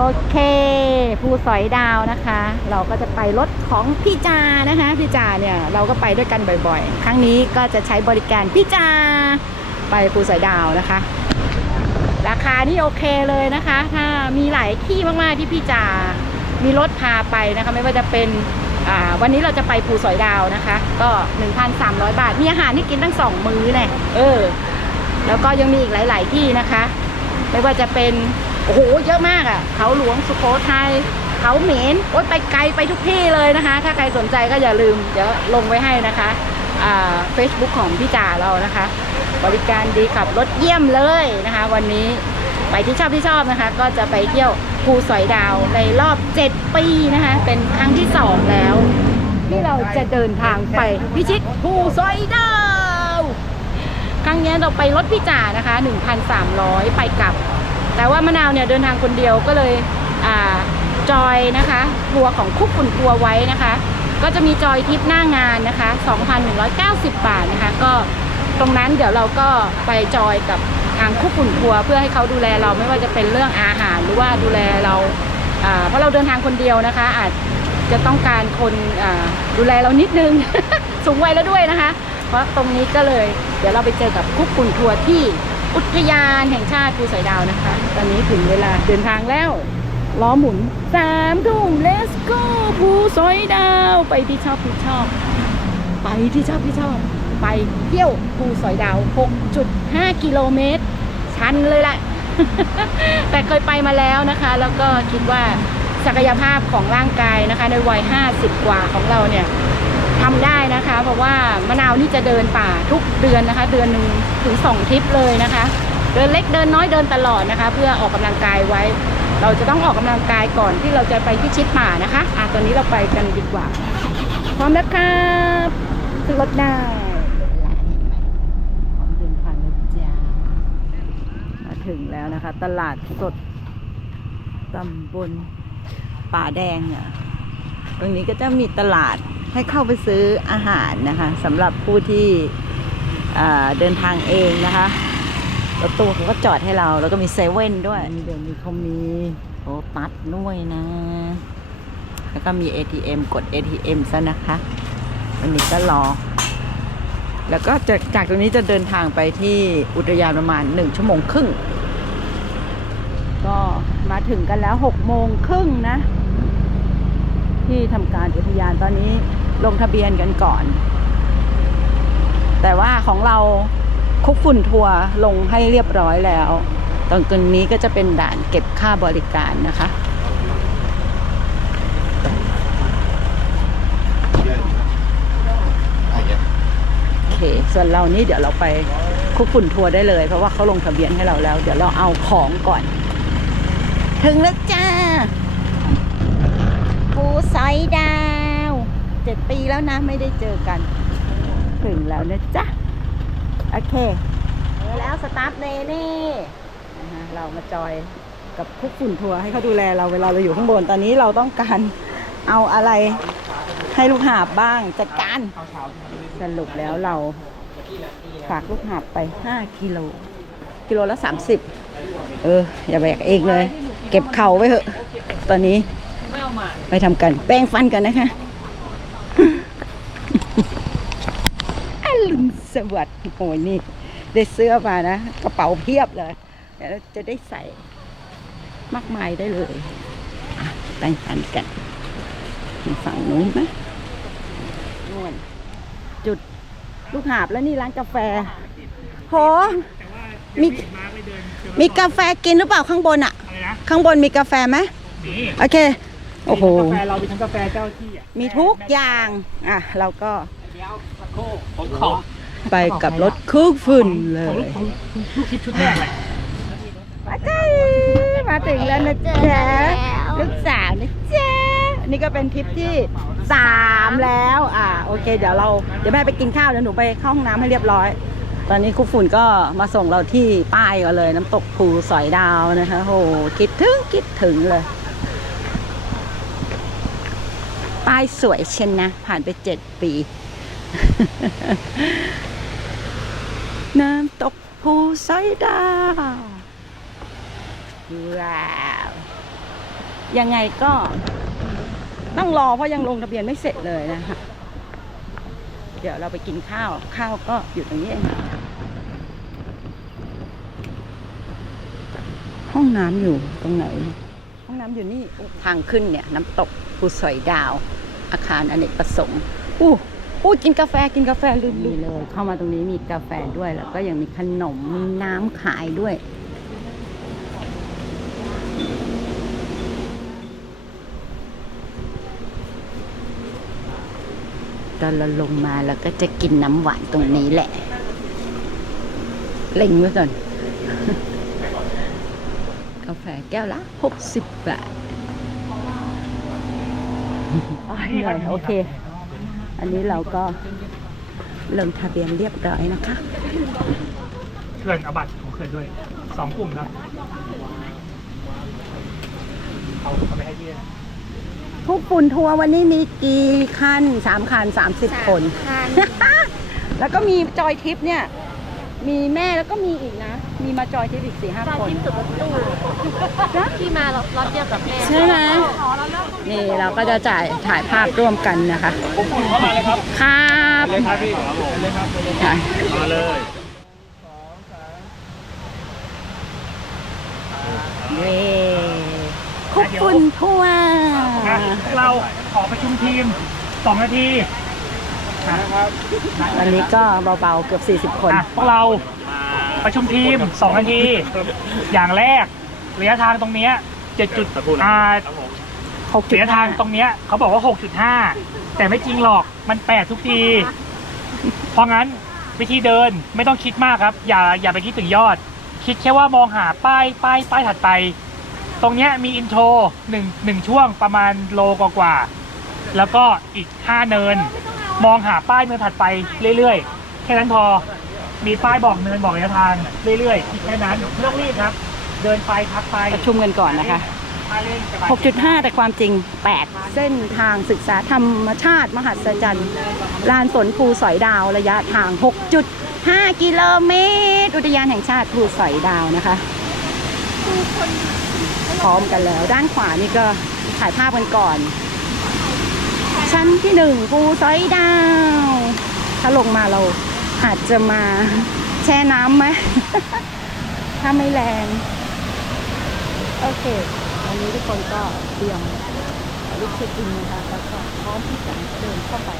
โอเคภูสอยดาวนะคะ เราก็จะไปรถของพี่จานะคะพี่จาเนี่ยเราก็ไปด้วยกันบ่อยๆ ครั้งนี้ก็จะใช้บริการพี่จาไปภูสอยดาวนะคะ ราคานี่โอเคเลยนะคะ ถ้ามีหลายที่มากๆที่พี่จามีรถพาไปนะคะไม่ว่าจะเป็นอ่าวันนี้เราจะไปภูสอยดาวนะคะ ก็ 1,300 บาท มีอาหารที่กินตั้งสองมื้อเนี่ยเออ แล้วก็ยังมีอีกหลาย ๆ ที่นะคะ ไม่ว่าจะเป็น โอ้โหเยอะมากอะ่ะเขาหลวงสุโขทัยเขาเหม็นโอ๊ยไปไกลไปทุกที่เลยนะคะ ถ้าใครสนใจก็อย่าลืมเดี๋ยวลงไว้ให้นะคะอ่า Facebook ของพี่จ่าเรานะคะ บริการดีขับรถเยี่ยมเลยนะคะ วันนี้ไปที่ชอบที่ชอบนะคะ ก็จะไปเที่ยวภูสอยดาวในรอบ 7 ปีนะคะ เป็นครั้งที่ 2 แล้ว ที่เราจะเดินทางไปพิชิตภูสอยดาว ครั้งนี้เราไปรถพี่จ่านะคะ 1,300 ไปกลับ แต่ว่ามะนาวเนี่ยเดินทางคนเดียวก็เลยอจอยนะคะทัวร์ของคุกฝุ่นทัวร์ไว้นะคะ ก็จะมีจอยทิปหน้างานนะคะ 2,190 บาทนะคะ ก็ตรงนั้นเดี๋ยวเราก็ไปจอยกับทางคุกฝุ่นทัวร์เพื่อให้เขาดูแลเราไม่ว่าจะเป็นเรื่องอาหาร หรือว่าดูแลเราเพราะเราเดินทางคนเดียวนะคะ อาจจะต้องการคนดูแลเรานิดนึงสูงวัยแล้วด้วยนะคะ เพราะตรงนี้ก็เลยเดี๋ยวเราไปเจอกับคุกฝุ่นทัวร์ที่ อุทยานแห่งชาติภูสอยดาวนะคะ ตอนนี้ถึงเวลาเดินทางแล้วล้อหมุนสามทุ่ม let's go ภูสอยดาว ไปที่ชอบที่ชอบ ไปที่ชอบที่ชอบ ไปเที่ยวภูสอยดาว 6.5 กิโลเมตร ชันเลยแหละ แต่เคยไปมาแล้วนะคะ แล้วก็คิดว่าศักยภาพของร่างกายนะคะ ในวัย 50 กว่าของเราเนี่ย ทำได้นะคะ เพราะว่ามะนาวนี่จะเดินป่าทุกเดือนนะคะ เดือนหนึ่งถึงสองทริปเลยนะคะ เดินเล็กเดินน้อยเดินตลอดนะคะ เพื่อออกกำลังกายไว้ เราจะต้องออกกำลังกายก่อนที่เราจะไปพิชิตป่านะคะอะตอนนี้เราไปกันดีกว่า พร้อมแล้วครับขึ้นรถได้พร้อมเดินทางแล้วจ้ามาถึงแล้วนะคะ ตลาดสดตำบลป่าแดงอะตรงนี้ก็จะมีตลาด ให้เข้าไปซื้ออาหารนะคะสำหรับผู้ที่อ่าเดินทางเองนะคะรถตู้เขาก็จอดให้เราแล้วก็มีเซเว่นด้วยเดี๋ยวนี้เขามีโรตัสด้วยนะ แล้วก็มี ATM กด ATM ซะนะคะวันนี้ก็รอ แล้วก็จากจากตรงนี้จะเดินทางไปที่อุทยานประมาณหนึ่งชั่วโมงครึ่ง ก็มาถึงกันแล้วหกโมงครึ่งนะ ที่ทำการอุทยานตอนนี้ลงทะเบียนกันก่อน แต่ว่าของเราคุกฝุ่นทัวร์ลงให้เรียบร้อยแล้วตรงตรงนี้ก็จะเป็นด่านเก็บค่าบริการนะคะโอเคส่วนเรานี่เดี๋ยวเราไปคุกฝุ่นทัวร์ได้เลย เพราะว่าเขาลงทะเบียนให้เราแล้ว เดี๋ยวเราเอาของก่อน ถึงแล้วจ้า ภูสอยดาวเจ็ดปีแล้วนะไม่ได้เจอกัน ถึงแล้วนะจ๊ะ โอเคเจอแล้วสตาฟเนเน่นะฮะเรามาจอยกับคุกฝุ่นทัวร์ให้เขาดูแลเราเวลาเราอยู่ข้างบนตอนนี้เราต้องการเอาอะไรให้ลูกหาบบ้างจัดการสรุปแล้วเราฝากลูกหาบไป 5 กิโล กิโลละ 30 เออ อย่าแบกเองเลย เก็บเข่าไว้เถอะ ตอนนี้ ไปทำกัน แป้งฟันกันนะคะอรุณสวัสดิ์โอ้ยนี่ ได้เสื้อมานะ กระเป๋าเพียบเลยเดี๋ยวเราจะได้ใส่มากมายได้เลยอะแป้งฟันกันมีฝั่งนู้นไหมนู่นจุดลูกหาบแล้วนี่ร้านกาแฟ โห มีมีกาแฟกินหรือเปล่าข้างบนอะอะไรนะข้างบนมีกาแฟไหมนี่โอเค โอ้โห กาแฟเรามีทั้งกาแฟเจ้าที่อะมีทุกอย่างอะเราก็เดี๋ยวสักครู่ผมของไปกับรถคุกฝุ่นเลของลูยกของลูกคิดชุดแรกเลยมาจ้ามาถึงแล้วนะจ๊ะลูกสาวนะจ๊ะนี่ก็เป็นทริปที่สามแล้วอ่าโอเค เดี๋ยวเราเดี๋ยวแม่ไปกินข้าวเดี๋ยวหนูไปเข้าห้องน้ำให้เรียบร้อย ตอนนี้คุกฝุ่นก็มาส่งเราที่ป้ายก่อนเลย น้ำตกภูสอยดาวนะคะโหคิดถึงคิดถึงเลย ป้ายสวยเช่นนะ ผ่านไปเจ็ดปี น้ำตกภูสอยดาวว้าวยังไงก็ต้องรอเพราะยังลงทะเบียนไม่เสร็จเลยนะคะเดี๋ยวเราไปกินข้าว ข้าวก็อยู่ตรงนี้เองห้องน้ำอยู่ตรงไหน ห้องน้ำอยู่นี่ทางขึ้นเนี่ย น้ำตกภูสอยดาว อาคารอเนกประสงค์อู้อู้กินกาแฟกินกาแฟลืมลืมเลย เข้ามาตรงนี้มีกาแฟด้วยแล้วก็ยังมีขนมมีน้ำขายด้วย ตอนเราลงมาเราก็จะกินน้ำหวานตรงนี้แหละ เล็งไว้ก่อน กาแฟแก้วละ 60 บาทอ๋อ เหนื่อยโอเค อันนี้เราก็ลงทะเบียนเรียบร้อยนะคะเขื่อนเอาบัตรของเขื่อนด้วยสองกลุ่มครับเอาเอาไปให้เยี่ยมทุกปุ่นทัวร์วันนี้มีกี่คันสามคันสามสิบคน แล้วก็มีจอยทิปเนี่ย มีแม่แล้วก็มีอีกนะ มีมาจอยทิปอีกสี่ห้าตอนคนที่สุดรถตู้ที่มารถเดียวกับแม่ใช่ไหมนี่เราก็จะจ่ายถ่ายภาพร่วมกันนะคะผมคุณเข้ามาเลยครับครับเลยครับพี่เลยครับค่ะมาเลยเย้คุกฝุ่นทัวร์นะพวกเราขอประชุมทีมสองนาทีนะครับวันนี้ก็เบาๆเกือบ 40 คนอะพวกเรา ประชุมทีมสองนาที อย่างแรก ระยะทางตรงเนี้ยเจ็ดจุดอ่า6ระยะทางตรงเนี้ยเขาบอกว่า 6.5 แต่ไม่จริงหรอกมัน 8 ทุกที เพราะงั้นวิธีเดินไม่ต้องคิดมากครับ อย่าอย่าไปคิดถึงยอด คิดแค่ว่ามองหาป้ายป้ายป้ายถัดไป ตรงเนี้ยมีอินโทรหนึ่งหนึ่งช่วงประมาณโลกว่าๆแล้วก็อีก 5 เนิน มองหาป้ายเนินถัดไปเรื่อยๆ แค่นั้นพอ มีป้ายบอกเนินบอกระยะทางเรื่อยๆคิดแค่นั้นไม่ต้องรีบครับ เดินไปพักไปประชุมกันก่อนนะคะมาเล่นสบาย6.5 แต่ความจริง 8 เส้นทางศึกษาธรรมชาติมหัศจรรย์ลานสนภูสอยดาวระยะทาง 6.5 กิโลเมตร อุทยานแห่งชาติภูสอยดาวนะคะ พร้อมกันแล้ว ด้านขวานี่ก็ถ่ายภาพกันก่อน ชั้นที่หนึ่งภูสอยดาว ถ้าลงมาเรา อาจจะมาแช่น้ำไหม ถ้าไม่แรง โอเควันนี้ทุกคนก็เตรียมรีบเช็คอินนะคะแล้วก็พร้อมที่จะเดินเข้าไป